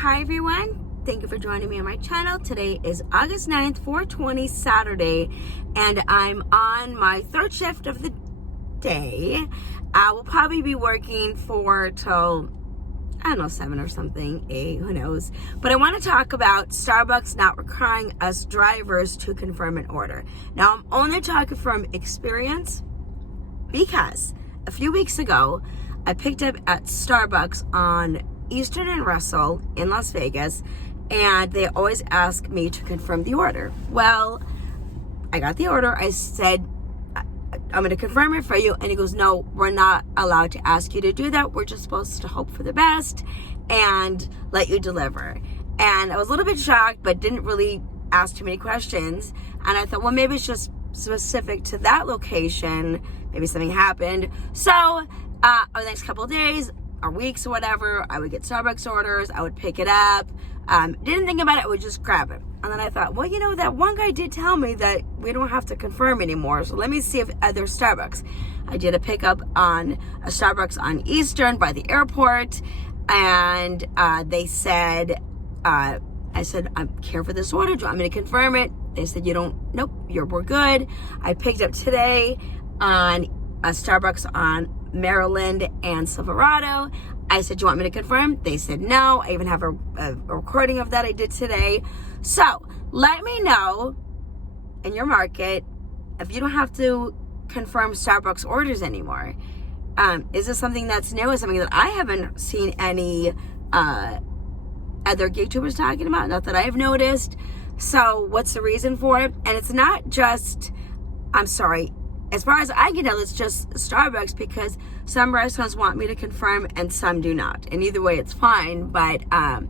Hi everyone, thank you for joining me on my channel. Today is August 9th, 4/20 Saturday, and I'm on my third shift of the day. I will probably be working till, I don't know, 7 or something, 8, who knows. But I want to talk about Starbucks not requiring us drivers to confirm an order. Now, I'm only talking from experience because a few weeks ago, I picked up at Starbucks on Eastern and Russell in Las Vegas, and they always ask me to confirm the order. Well, I got the order. I said, I'm going to confirm it for you. And he goes, no, we're not allowed to ask you to do that. We're just supposed to hope for the best and let you deliver. And I was a little bit shocked, but didn't really ask too many questions. And I thought, well, maybe it's just specific to that location. Maybe something happened. So over the next couple of days or weeks or whatever, I would get Starbucks orders. I would pick it up. Didn't think about it. I would just grab it. And then I thought, well, that one guy did tell me that we don't have to confirm anymore. So let me see if other Starbucks. I did a pickup on a Starbucks on Eastern by the airport. And they said, I said, I'm here for this order. Do you want me to confirm it? They said, nope, we're good. I picked up today on a Starbucks on Maryland and Silverado. I said, do you want me to confirm? They said no. I even have a recording of that I did today. So let me know in your market if you don't have to confirm Starbucks orders anymore. Is this something that's new? Is something that I haven't seen any other gig tubers talking about? Not that I've noticed. So what's the reason for it? And it's not just, I'm sorry, as far as I can tell, it's just Starbucks, because some restaurants want me to confirm and some do not. And either way, it's fine. But I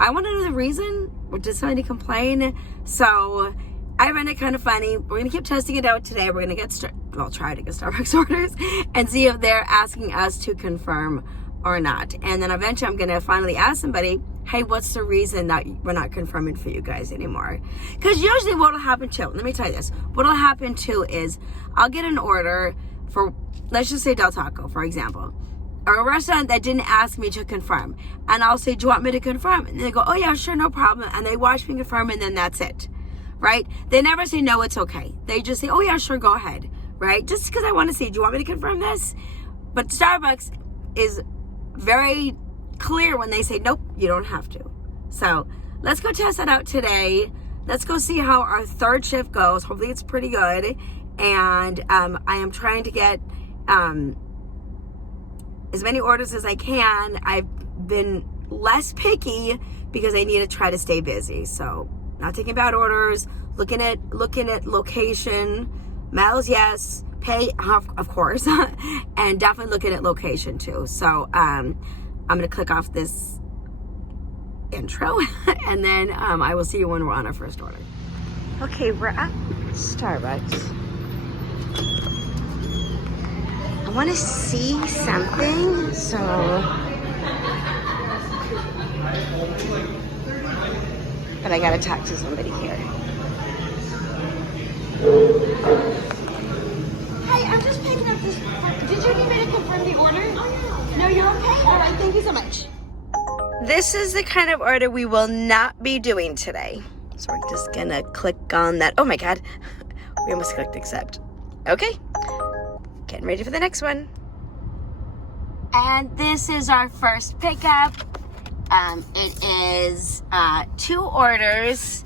want to know the reason. Did somebody complain? So I find it kind of funny. We're going to keep testing it out today. We're going to try to get Starbucks orders and see if they're asking us to confirm or not. And then eventually I'm going to finally ask somebody, hey, what's the reason that we're not confirming for you guys anymore? Because usually what will happen too, let me tell you this, what will happen too is I'll get an order for, let's just say Del Taco, for example, or a restaurant that didn't ask me to confirm. And I'll say, do you want me to confirm? And they go, oh yeah, sure, no problem. And they watch me confirm, and then that's it, right? They never say, no, it's okay. They just say, oh yeah, sure, go ahead, right? Just because I want to see, do you want me to confirm this? But Starbucks is very clear when they say, nope, you don't have to. So let's go test that out today. Let's go see how our third shift goes. Hopefully it's pretty good. And I am trying to get as many orders as I can. I've been less picky because I need to try to stay busy. So not taking bad orders, looking at location, miles, yes, pay, of course, and definitely looking at location too. So I'm gonna click off this intro and then I will see you when we're on our first order. Okay, we're at Starbucks. I want to see something, so but I gotta talk to somebody here. Hi, I'm just picking up this. Did you need me to confirm the order? No, you're okay? All right, thank you so much. This is the kind of order we will not be doing today. So we're just gonna click on that. Oh my God, we almost clicked accept. Okay, getting ready for the next one. And this is our first pickup. It is 2 orders,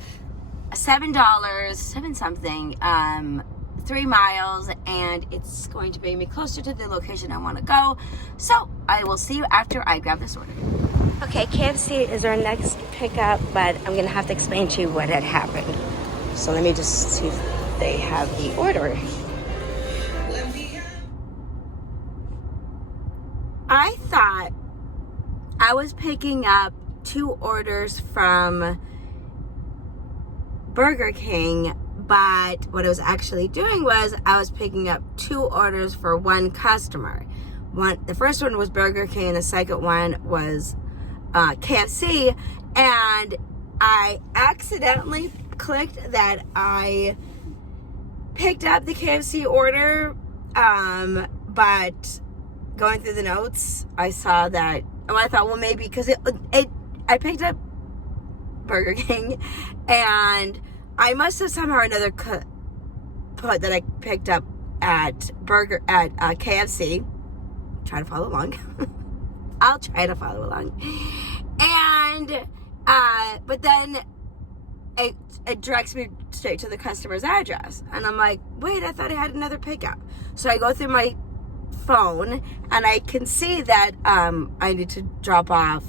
$7, 7 something, 3 miles, and it's going to bring me closer to the location I want to go. So I will see you after I grab this order. Okay, KFC is our next pickup, but I'm gonna have to explain to you what had happened. So let me just see if they have the order. I thought I was picking up 2 orders from Burger King, but what I was actually doing was I was picking up 2 orders for 1 customer. The first one was Burger King, and the second one was KFC, and I accidentally clicked that I picked up the KFC order, but going through the notes, I saw that, and I thought, well, maybe because it I picked up Burger King, and I must have somehow or another put that I picked up at KFC. Try to follow along. I'll try to follow along. And but then it directs me straight to the customer's address, and I'm like, wait, I thought I had another pickup. So I go through my phone, and I can see that I need to drop off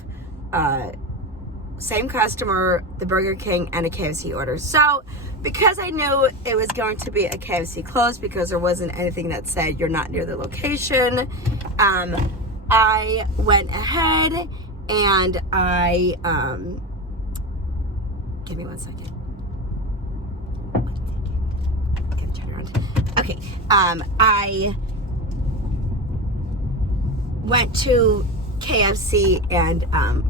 same customer, the Burger King, and a KFC order. So because I knew it was going to be a KFC close because there wasn't anything that said you're not near the location, I went ahead and I give me 1 second. Okay, turn around. Okay, I went to KFC and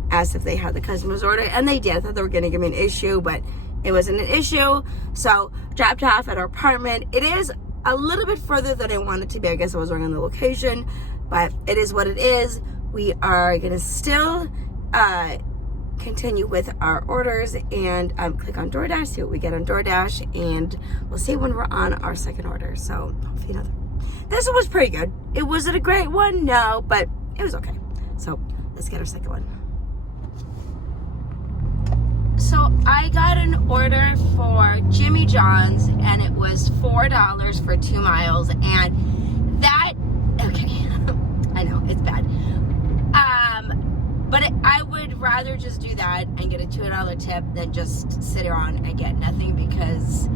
asked if they had the customer's order, and they did. I thought they were going to give me an issue, but it wasn't an issue. So dropped off at our apartment. It is a little bit further than I wanted to be. I guess I was wrong on the location, but it is what it is. We are going to still continue with our orders and click on DoorDash, see what we get on DoorDash, and we'll see when we're on our second order. So hopefully this one was pretty good. It wasn't a great one, no, but it was okay. So let's get our second one. So I got an order for Jimmy John's, and it was $4 for 2 miles, and that, okay, I know, it's bad. But I would rather just do that and get a $2 tip than just sit around and get nothing, because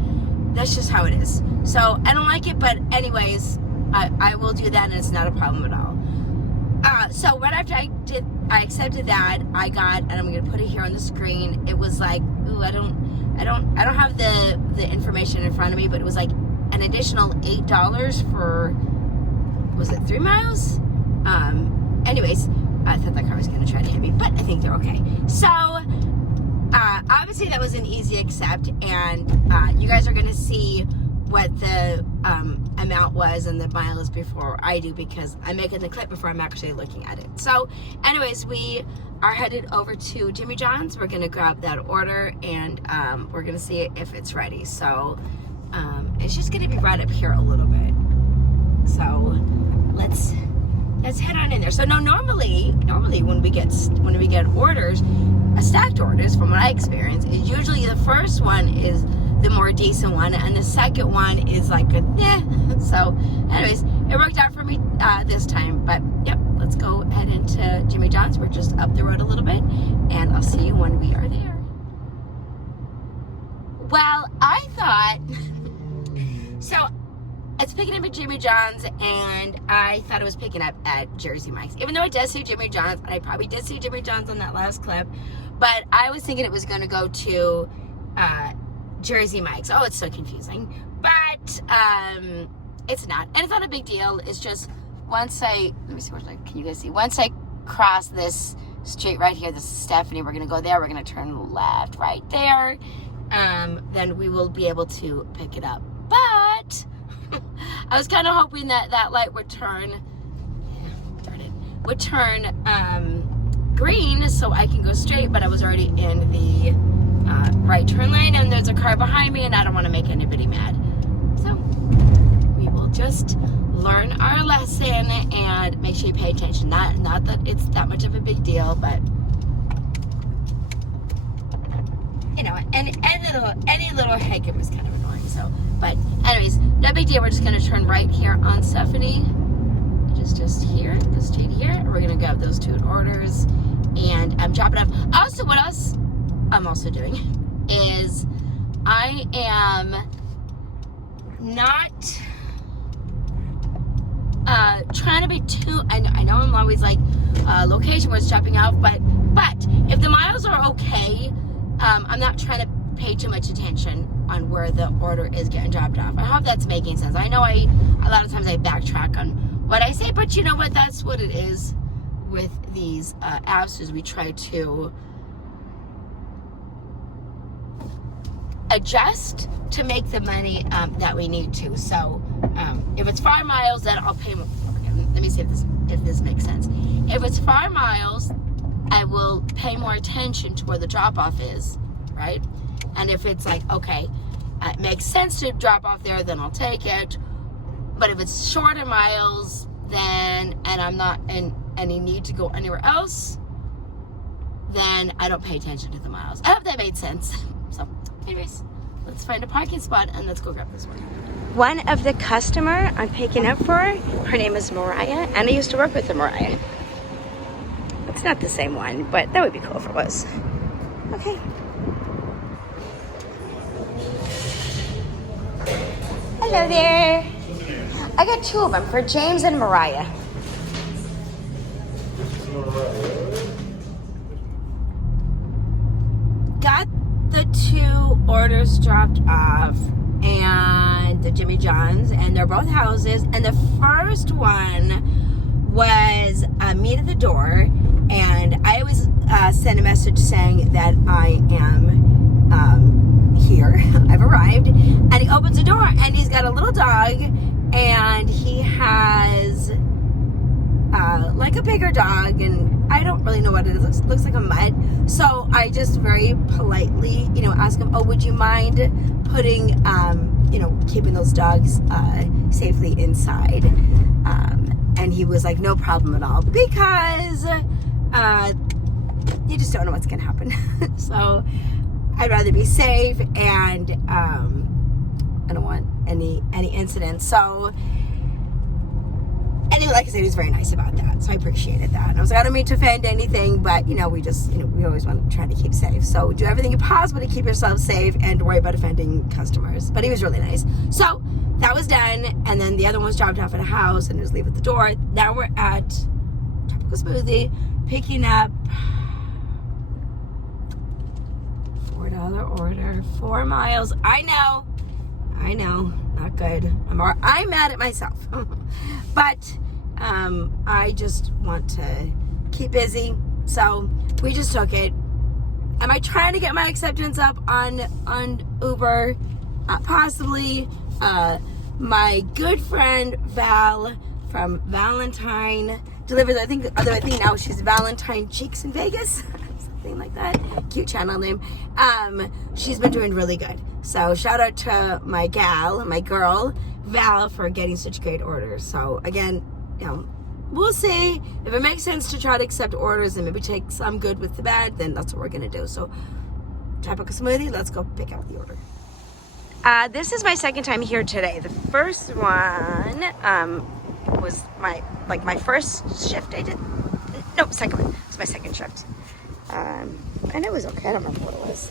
that's just how it is. So I don't like it, but anyways, I will do that, and it's not a problem at all. So right after I accepted that, I got, and I'm gonna put it here on the screen. It was like, ooh, I don't have the information in front of me, but it was like an additional $8 for, was it 3 miles? Anyways, I thought that car was gonna try to hit me, but I think they're okay. So obviously that was an easy accept, and you guys are gonna see what the amount was and the mileage before I do, because I'm making the clip before I'm actually looking at it. So anyways, we are headed over to Jimmy John's. We're gonna grab that order, and we're gonna see if it's ready. So it's just gonna be right up here a little bit. So let's head on in there. So no, normally when we get orders, stacked orders, from what I experience, is usually the first one is the more decent one, and the second one is like a So anyways, it worked out for me this time. But yep, let's go head into Jimmy John's. We're just up the road a little bit, and I'll see you when we are there. Well, I thought so it's picking up at Jimmy John's, and I thought it was picking up at Jersey Mike's, even though it does say Jimmy John's, and I probably did see Jimmy John's on that last clip, but I was thinking it was going to go to Jersey Mike's. Oh, it's so confusing, but it's not, and it's not a big deal. It's just once let me see, can you guys see? Once I cross this street right here, this is Stephanie, we're going to go there, we're going to turn left right there, then we will be able to pick it up. But I was kind of hoping that that light would turn green so I can go straight, but I was already in the right turn lane, and there's a car behind me, and I don't want to make anybody mad. So we will just learn our lesson and make sure you pay attention. Not that it's that much of a big deal, but you know, any little hiccup is kind of annoying. So, but anyways, no big deal. We're just gonna turn right here on Stephanie. Just here, go straight here. And we're gonna grab those 2 orders and drop it off. Also, what else I'm also doing is I am not trying to be too, I know I'm always like location was dropping off, but if the miles are okay, I'm not trying to pay too much attention on where the order is getting dropped off. I hope that's making sense. I know a lot of times I backtrack on what I say, but you know what, that's what it is with these apps, is we try to adjust to make the money that we need to. So if it's 5 miles, then I'll pay more. Okay, let me see if this makes sense. If it's 5 miles, I will pay more attention to where the drop-off is, right? And if it's like, okay, it makes sense to drop off there, then I'll take it. But if it's shorter miles, then, and I'm not in any need to go anywhere else, then I don't pay attention to the miles. I hope that made sense. So, anyways, let's find a parking spot and let's go grab this one. One of the customer I'm picking up for, her name is Mariah, and I used to work with her, Mariah. It's not the same one, but that would be cool if it was. Okay. Hello there. I got 2 of them for James and Mariah. Got the 2 orders dropped off and the Jimmy John's, and they're both houses. And the first one was meet at the door, and I always send a message saying that I am here. I've arrived. And he opens the door, and he's got a little dog, and he has like a bigger dog, and I don't really know what it is. Looks like a mutt. So I just very politely, ask him, oh, would you mind putting, keeping those dogs safely inside? And he was like, no problem at all, because you just don't know what's going to happen. So I'd rather be safe, and I don't want any incidents. So anyway, like I said, he was very nice about that, so I appreciated that. And I was like, I don't mean to offend anything, but we always want to try to keep safe. So do everything possible to keep yourself safe and worry about offending customers. But he was really nice. So that was done, and then the other one was dropped off at a house, and it was leave at the door. Now we're at Tropical Smoothie, picking up $4 order, 4 miles. I know, not good. I'm mad at myself. But I just want to keep busy, so we just took it. Am I trying to get my acceptance up on Uber? Possibly. My good friend Val from Valentine delivers. I think now she's Valentine Cheeks in Vegas. Something like that. Cute channel name. She's been doing really good. So shout out to my girl, Val, for getting such great orders. So again, we'll see if it makes sense to try to accept orders and maybe take some good with the bad, then that's what we're gonna do. So Tropical Smoothie, let's go pick up the order. This is my second time here today. The first one was my first shift I did. No, second one. It's my second shift. And it was okay. I don't remember what it was.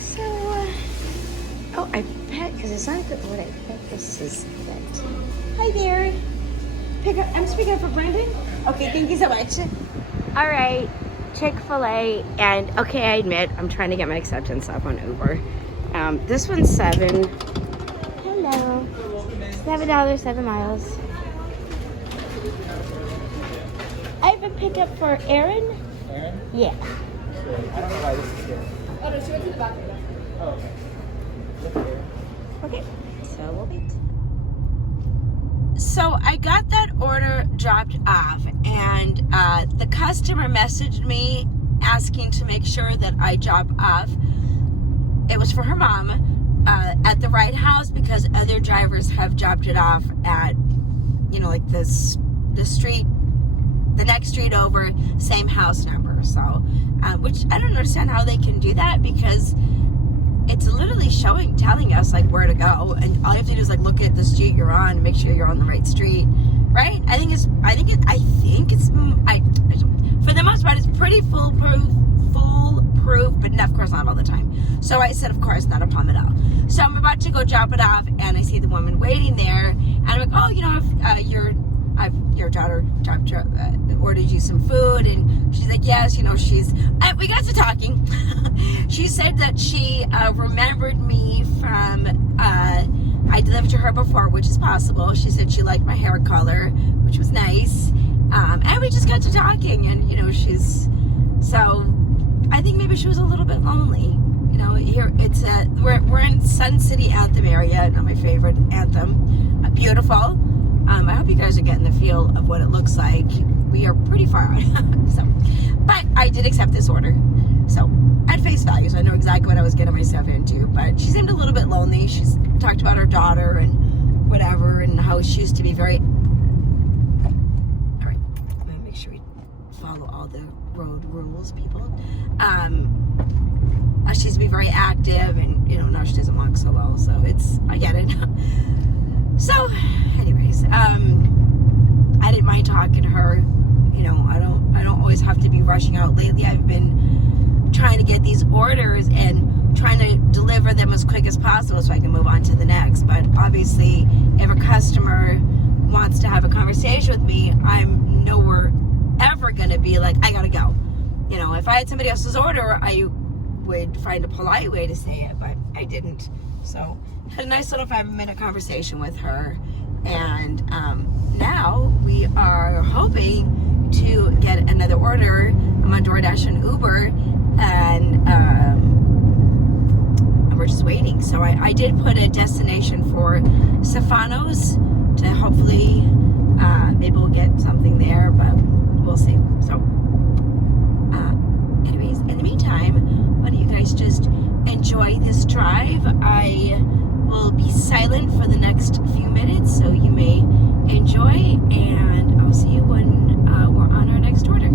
So, I bet, because it's not good what I bet this is it. Hi there. I'm speaking up for Brandon? Okay, thank you so much. All right, Chick-fil-A, and okay, I admit, I'm trying to get my acceptance up on Uber. This one's $7. Hello. $7, 7 miles. I have a pickup for Aaron. Aaron? Yeah. Sure. I don't know why this is here. Oh, no, she went to the bathroom. Oh, okay. Okay, so we'll wait. So I got that order dropped off, and the customer messaged me asking to make sure that I drop off. It was for her mom at the right house, because other drivers have dropped it off at, like the street, the next street over, same house number. So, which I don't understand how they can do that, because it's literally telling us like where to go, and all you have to do is like look at the street you're on and make sure you're on the right street, right? I think it's for the most part it's pretty foolproof, but of course not all the time. So I said, of course, not a problem at all. So I'm about to go drop it off, and I see the woman waiting there, and I'm like, oh, your daughter ordered you some food, and she's like, yes, we got to talking. She said that she remembered me from, I delivered to her before, which is possible. She said she liked my hair color, which was nice, and we just got to talking, and so I think maybe she was a little bit lonely. Here it's we're in Sun City Anthem area, not my favorite anthem. Beautiful. I hope you guys are getting the feel of what it looks like. we are pretty far out. So, but I did accept this order. So, at face value, so I know exactly what I was getting myself into. But she seemed a little bit lonely. She's talked about her daughter and whatever, and how she used to be very... All right, I'm going to make sure we follow all the road rules, people. She used to be very active, and, you know, now she doesn't walk so well. So, I get it. So, anyways, I didn't mind talking to her. You know, I don't always have to be rushing out. Lately, I've been trying to get these orders and trying to deliver them as quick as possible so I can move on to the next. But obviously, if a customer wants to have a conversation with me, I'm nowhere ever going to be like, I got to go. You know, if I had somebody else's order, I would find a polite way to say it, but I didn't. So, had a nice little 5-minute conversation with her. And now we are hoping to get another order. I'm on DoorDash and Uber, and we're just waiting. So I did put a destination for Stefanos to hopefully, maybe we'll get something there, but we'll see. So, anyways, in the meantime, why don't you guys just enjoy this drive? I will be silent for the next few minutes, so you may enjoy, and I'll see you when we're on our next order.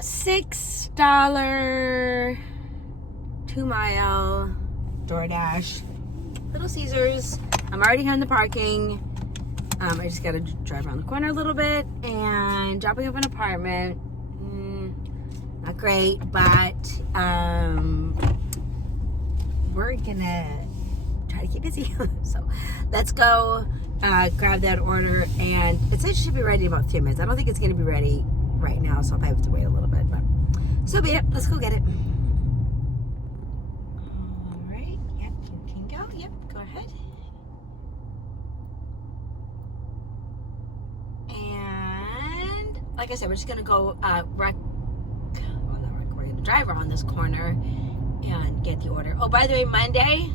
$6 2-mile DoorDash, Little Caesars. I'm already here in the parking. I just gotta drive around the corner a little bit and dropping up an apartment. Not great, but we're gonna try to keep busy. So let's go grab that order, and it says it should be ready in about 3 minutes. I don't think it's gonna be ready right now, so I'll probably have to wait a little bit, but so be it. Let's go get it. All right. Yep, you can go. Yep, go ahead. And like I said, we're just gonna go we're gonna drive around this corner and get the order. Oh, by the way, Monday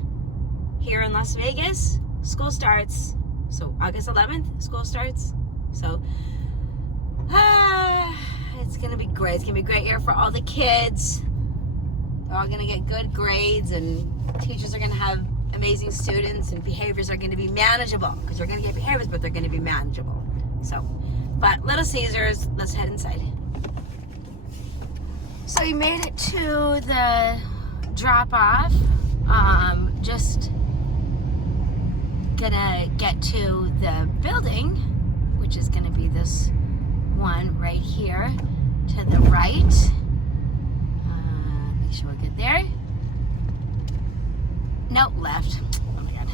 here in Las Vegas, school starts. So August 11th, school starts. So it's gonna be great. It's gonna be a great year for all the kids. They're all gonna get good grades, and teachers are gonna have amazing students, and behaviors are gonna be manageable, because they're gonna get behaviors, but they're gonna be manageable. So, but Little Caesars, let's head inside. So we made it to the drop-off. Just gonna get to the building, which is gonna be this one right here to the right. Make sure we'll get there. No, left. Oh my god,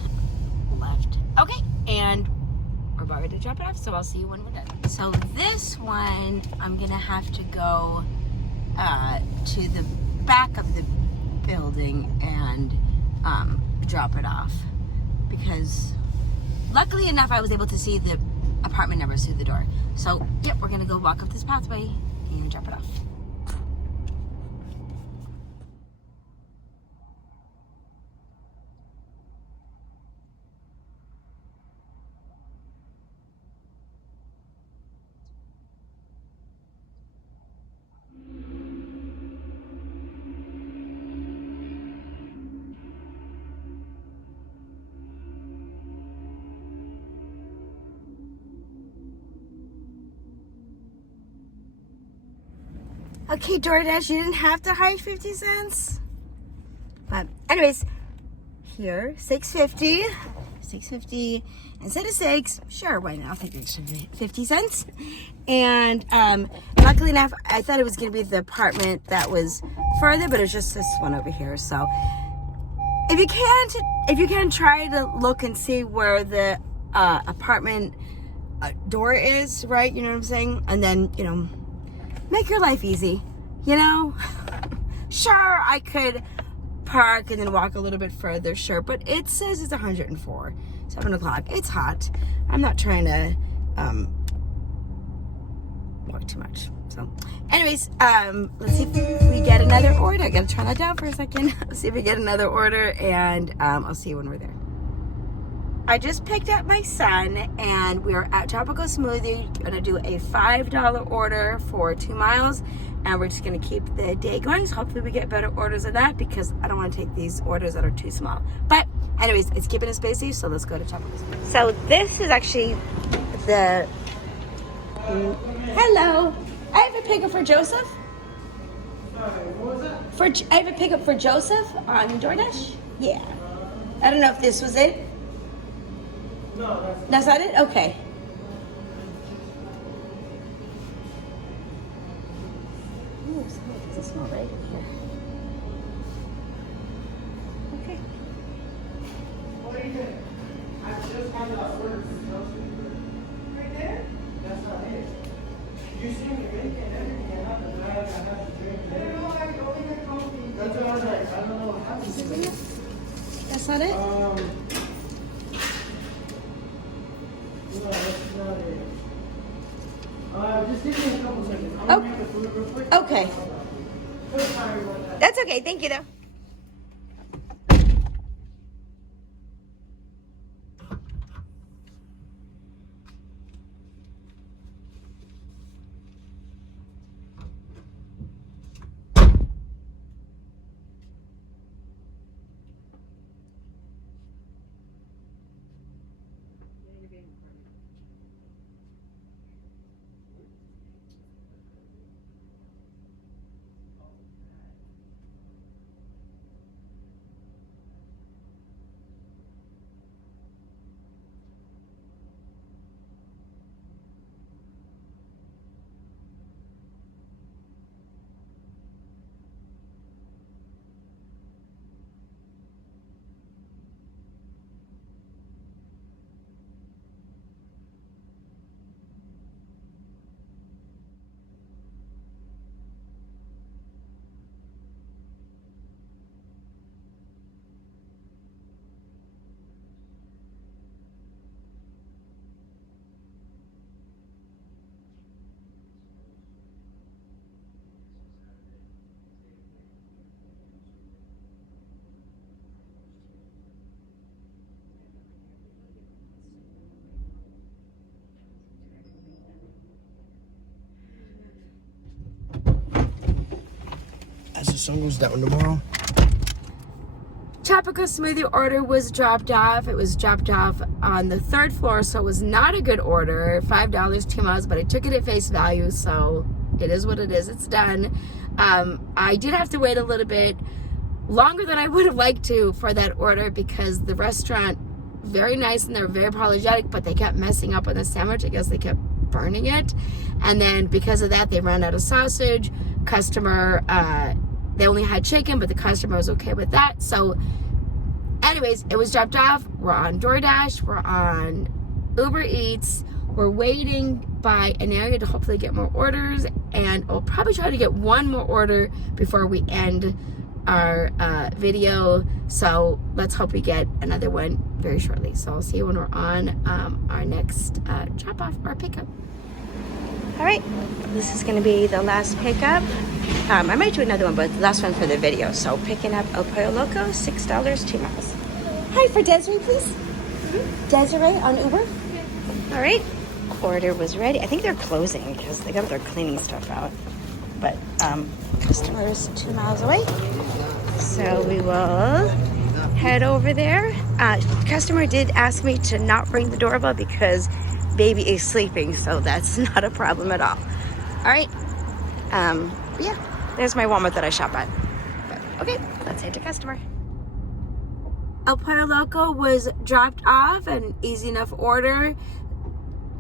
left. Okay, and we're about ready to drop it off, so I'll see you when we're done. So this one, I'm gonna have to go to the back of the building and drop it off, because luckily enough I was able to see the apartment numbers through the door. So yep, we're gonna go walk up this pathway and drop it off. Okay, DoorDash, you didn't have to hide 50 cents. But anyways, here, $6.50 instead of 6. Sure, why not? I'll take it 50 cents. And luckily enough, I thought it was gonna be the apartment that was further, but it's just this one over here. So if you can try to look and see where the apartment door is, right? You know what I'm saying? And then, you know, make your life easy, you know? Sure, I could park and then walk a little bit further, sure, but it says it's 104, 7 o'clock. It's hot. I'm not trying to walk too much. So anyways, let's see if we get another order. I gotta turn that down for a second. Let's see if we get another order, and I'll see you when we're there. I just picked up my son, and we're at Tropical Smoothie. Gonna do a $5 order for 2 miles, and we're just gonna keep the day going. So hopefully we get better orders of that, because I don't want to take these orders that are too small. But anyways, it's keeping us busy, so let's go to Tropical Smoothie. So this is actually the hello. I have a pickup for Joseph. What was that? I have a pickup for Joseph on DoorDash. Yeah. I don't know if this was it. No, that's not it? Okay. Ooh, it doesn't smell right here. Okay. What are you doing? I just had that order for Joseph. Right there? That's not it. You see me making everything happen, but I have to drink. I don't know, I go in the coffee. That's what I was like, I don't know what happened. That's not it? No, that's not it. Just give me a couple seconds. I'm Oh. gonna make the food real quick. Okay. So sorry about that. That's okay. Thank you, though. As the sun goes down tomorrow. Tropical Smoothie order was dropped off. It was dropped off on the 3rd floor, so it was not a good order. $5, 2 miles, but I took it at face value, so it is what it is. It's done. I did have to wait a little bit longer than I would have liked to for that order, because the restaurant, very nice and they're very apologetic, but they kept messing up on the sandwich. I guess they kept burning it, and then because of that they ran out of sausage. Customer, they only had chicken, but the customer was okay with that. So anyways, it was dropped off. We're on DoorDash, we're on Uber Eats, we're waiting by an area to hopefully get more orders, and we'll probably try to get one more order before we end our video. So let's hope we get another one very shortly. So I'll see you when we're on our next drop off or pickup. All right, this is gonna be the last pickup. I might do another one, but the last one for the video. So picking up El Pollo Loco, $6, 2 miles. Hi, for Desiree, please. Desiree on Uber. All right, order was ready. I think they're closing because they got their cleaning stuff out. But customer is 2 miles away. So we will head over there. Customer did ask me to not ring the doorbell because baby is sleeping, so that's not a problem at all. All right, But yeah, there's my Walmart that I shop at. But okay, let's head to customer. El Pollo Loco was dropped off, an easy enough order.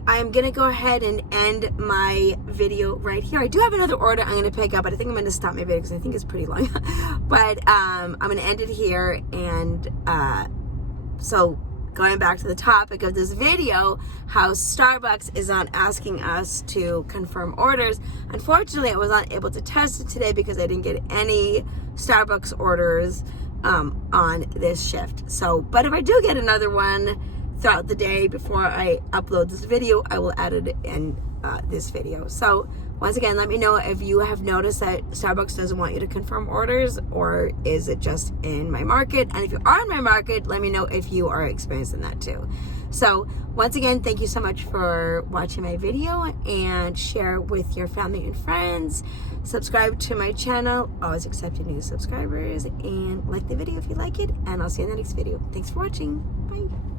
I'm gonna go ahead and end my video right here. I do have another order I'm gonna pick up, but I think I'm gonna stop my video because I think it's pretty long. But I'm gonna end it here. And so going back to the topic of this video, how Starbucks is not asking us to confirm orders. Unfortunately, I was not able to test it today because I didn't get any Starbucks orders on this shift. So, but if I do get another one throughout the day before I upload this video, I will add it in this video. So once again, let me know if you have noticed that Starbucks doesn't want you to confirm orders, or is it just in my market? And if you are in my market, let me know if you are experiencing that too. So once again, thank you so much for watching my video, and share with your family and friends. Subscribe to my channel, always accepting new subscribers, and like the video if you like it, and I'll see you in the next video. Thanks for watching. Bye.